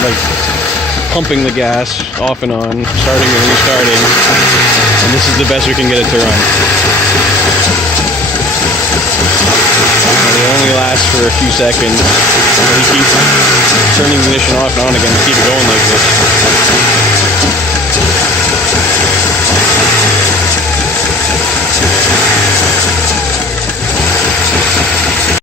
like pumping the gas off and on, starting and restarting, and this is the best we can get it to run. And it only lasts for a few seconds, but he keeps turning the ignition off and on again to keep it going like this.